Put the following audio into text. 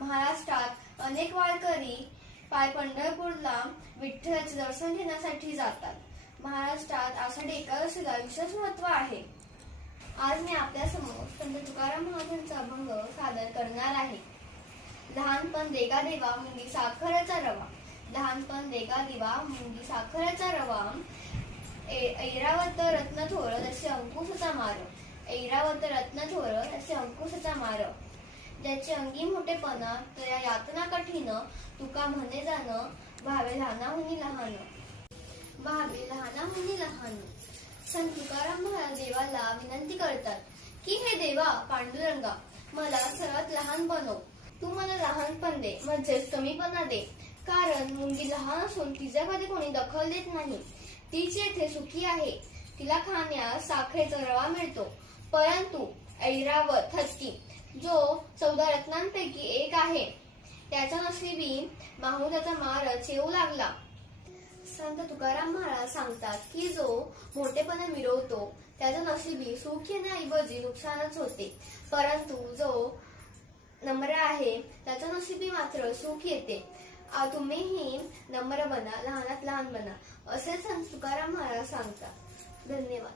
महाराष्ट्रात अनेक वारकरी पाय पंढरपूरला विठ्ठलाचे दर्शन घेण्यासाठी जातात. महाराष्ट्रात आषाढी एकादशीला विशेष महत्त्व आहे. आज मी आपल्यासमोर संत तुकाराम महाराजांचा अभंग सादर करणार आहे. लहानपण देगा देवा मुंगी साखरेचा रवा. लहानपण देगा देवा मुंगी साखरेचा रवा. ए- ऐरावत रत्न थोर तसे अंकुशाचा मार. ऐरावत रत्न थोर तसे अंकुशाचा मार. ज्याचे अंगी मोठेपणा त्या यातना कठीण तुका म्हणे जाण भावे लहानाहुनी लहान. भावे लहानाहुनी लहान. संत तुकाराम महाराज देवाला विनंती करतात की हे देवा पांडुरंगा मला सर्वात लहान बनव. तू मला लहानपण दे म्हणजेच कमीपणा दे. कारण मुलगी लहान असून तिच्यामध्ये कोणी दखल देत नाही. तीच येथे सुखी आहे. तिला खाण्यास साखरेचा रवा मिळतो. परंतु ऐरावत हत्ती जो चौदा रत्नांपैकी एक आहे. त्याच्या नशिबी माहुदाचा मारच येऊ लागला. संत तुकाराम महाराज सांगतात की जो मोठेपणा मिरवतो त्याच्या नशिबी सुख येण्याऐवजी नुकसानच होते. परंतु जो नम्र आहे त्याच्या नशिबी मात्र सुख येते. तुम्हीही नम्र बना लहानात लहान बना असे संत तुकाराम महाराज सांगतात. धन्यवाद.